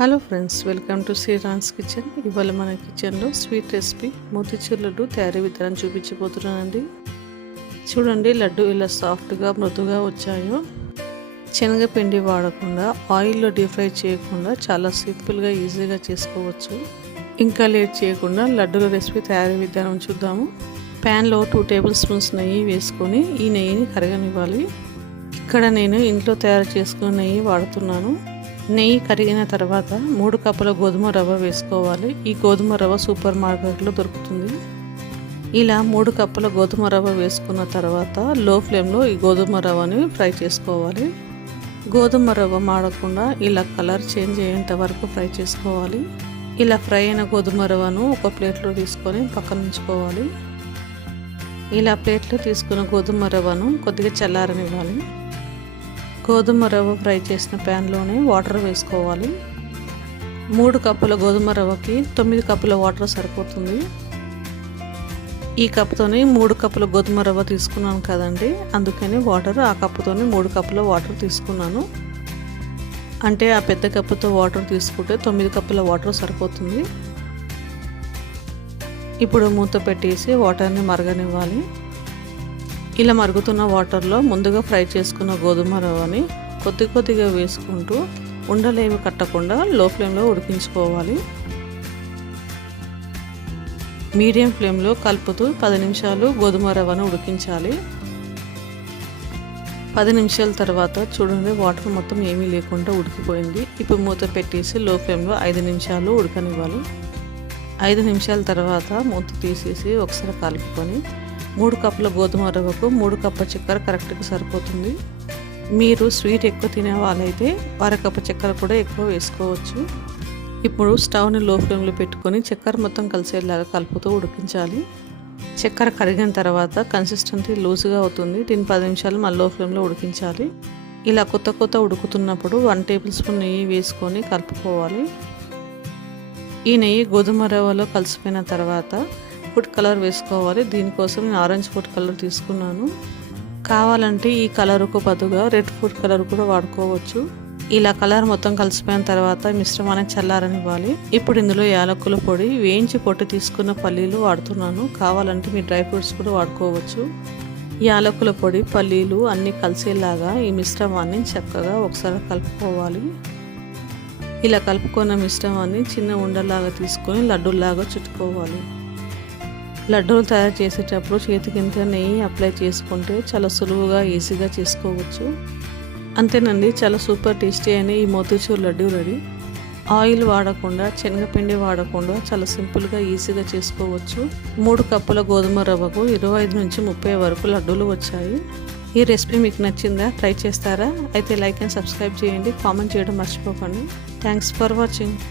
Hello friends, welcome to శ్రీరాన్స్ kitchen. ఇవాళ మన కిచెన్లో స్వీట్ రెసిపీ మోతీచూర్ లడ్డు తయారీ విధానం చూపించబోతున్నానండి. చూడండి, లడ్డు ఇలా సాఫ్ట్గా మృదుగా వచ్చాయో. శనగపిండి వాడకుండా, ఆయిల్లో డీప్ ఫ్రై చేయకుండా చాలా సింపుల్గా ఈజీగా చేసుకోవచ్చు. ఇంకా లేట్ చేయకుండా లడ్డూల రెసిపీ తయారీ విధానం చూద్దాము. ప్యాన్లో 2 టేబుల్ స్పూన్స్ నెయ్యి వేసుకొని ఈ నెయ్యిని కరగనివ్వాలి. ఇక్కడ నేను ఇంట్లో తయారు చేసుకున్న నెయ్యి వాడుతున్నాను. నెయ్యి కరిగిన తర్వాత 3 కప్పుల గోధుమ రవ్వ వేసుకోవాలి. ఈ గోధుమ రవ్వ సూపర్ మార్కెట్లో దొరుకుతుంది. ఇలా 3 కప్పుల గోధుమ రవ్వ వేసుకున్న తర్వాత లో ఫ్లేమ్లో ఈ గోధుమ రవ్వని ఫ్రై చేసుకోవాలి. గోధుమ రవ్వ మాడకుండా ఇలా కలర్ చేంజ్ అయ్యేంత వరకు ఫ్రై చేసుకోవాలి. ఇలా ఫ్రై అయిన గోధుమ రవ్వను ఒక ప్లేట్లో తీసుకొని పక్కన ఉంచుకోవాలి. ఇలా ప్లేట్లో తీసుకున్న గోధుమ రవ్వను కొద్దిగా చల్లారనివ్వాలి. గోధుమ రవ్వ ఫ్రై చేసిన ప్యాన్లోనే వాటర్ వేసుకోవాలి. 3 కప్పుల గోధుమ రవ్వకి 9 కప్పుల వాటర్ సరిపోతుంది. ఈ కప్పుతోని 3 కప్పుల గోధుమ రవ్వ తీసుకున్నాను కదండి, అందుకని వాటర్ ఆ కప్పుతోని 3 కప్పుల వాటర్ తీసుకున్నాను. అంటే ఆ పెద్ద కప్పుతో వాటర్ తీసుకుంటే 9 కప్పుల వాటర్ సరిపోతుంది. ఇప్పుడు మూత పెట్టేసి వాటర్ని మరగనివ్వాలి. ఇలా మరుగుతున్న వాటర్లో ముందుగా ఫ్రై చేసుకున్న గోధుమ రవ్వని కొద్దిగా వేసుకుంటూ ఉండలేమి కట్టకుండా లో ఫ్లేమ్లో ఉడికించుకోవాలి. మీడియం ఫ్లేమ్లో కలుపుతూ 10 నిమిషాలు గోధుమ రవ్వను ఉడికించాలి. 10 నిమిషాల తర్వాత చూడండి, వాటర్ మొత్తం ఏమీ లేకుండా ఉడికిపోయింది. ఇప్పుడు మూత పెట్టేసి లో ఫ్లేమ్లో 5 నిమిషాలు ఉడకనివ్వాలి. 5 నిమిషాల తర్వాత మూత తీసేసి ఒకసారి కలుపుకొని 3 కప్పుల గోధుమ రవ్వకు 3 కప్పుల చక్కెర కరెక్ట్గా సరిపోతుంది. మీరు స్వీట్ ఎక్కువ తినే వాళ్ళైతే 1/2 కప్పు చక్కెర కూడా ఎక్కువ వేసుకోవచ్చు. ఇప్పుడు స్టవ్ని లో ఫ్లేమ్లో పెట్టుకొని చక్కెర మొత్తం కలిసేలాగా కలుపుతూ ఉడికించాలి. చక్కెర కరిగిన తర్వాత కన్సిస్టెన్సీ లూజ్గా అవుతుంది. దీన్ని 10 నిమిషాలు మళ్ళీ లో ఫ్లేమ్లో ఉడికించాలి. ఇలా కొత్త ఉడుకుతున్నప్పుడు 1 టేబుల్ స్పూన్ నెయ్యి వేసుకొని కలుపుకోవాలి. ఈ నెయ్యి గోధుమ రవ్వలో కలిసిపోయిన తర్వాత ఫుడ్ కలర్ వేసుకోవాలి. దీనికోసం నేను ఆరెంజ్ ఫుడ్ కలర్ తీసుకున్నాను. కావాలంటే ఈ కలర్కు బదులుగా రెడ్ ఫుడ్ కలర్ కూడా వాడుకోవచ్చు. ఇలా కలర్ మొత్తం కలిసిపోయిన తర్వాత మిశ్రమాన్ని చల్లారనివ్వాలి. ఇప్పుడు ఇందులో యాలకుల పొడి, వేయించి పొట్టు తీసుకున్న పల్లీలు వాడుతున్నాను. కావాలంటే మీ డ్రై ఫ్రూట్స్ కూడా వాడుకోవచ్చు. యాలకుల పొడి, పల్లీలు అన్నీ కలిసేలాగా ఈ మిశ్రమాన్ని చక్కగా ఒకసారి కలుపుకోవాలి. ఇలా కలుపుకున్న మిశ్రమాన్ని చిన్న ఉండలాగా తీసుకొని లడ్డూలాగా చుట్టుకోవాలి. లడ్డూలు తయారు చేసేటప్పుడు చేతికి ఇంత నెయ్యి అప్లై చేసుకుంటే చాలా సులువుగా ఈజీగా చేసుకోవచ్చు. అంతేనండి, చాలా సూపర్ టేస్టీ అయిన ఈ మోతీచూర్ లడ్డు రెడీ. ఆయిల్ వాడకుండా, శనగపిండి వాడకుండా చాలా సింపుల్గా ఈజీగా చేసుకోవచ్చు. 3 కప్పుల గోధుమ రవ్వకు 25 నుంచి 30 వరకు లడ్డూలు వచ్చాయి. ఈ రెసిపీ మీకు నచ్చిందా? ట్రై చేస్తారా? అయితే లైక్ అండ్ సబ్స్క్రైబ్ చేయండి. కామెంట్ చేయడం మర్చిపోకండి. Thanks for watching.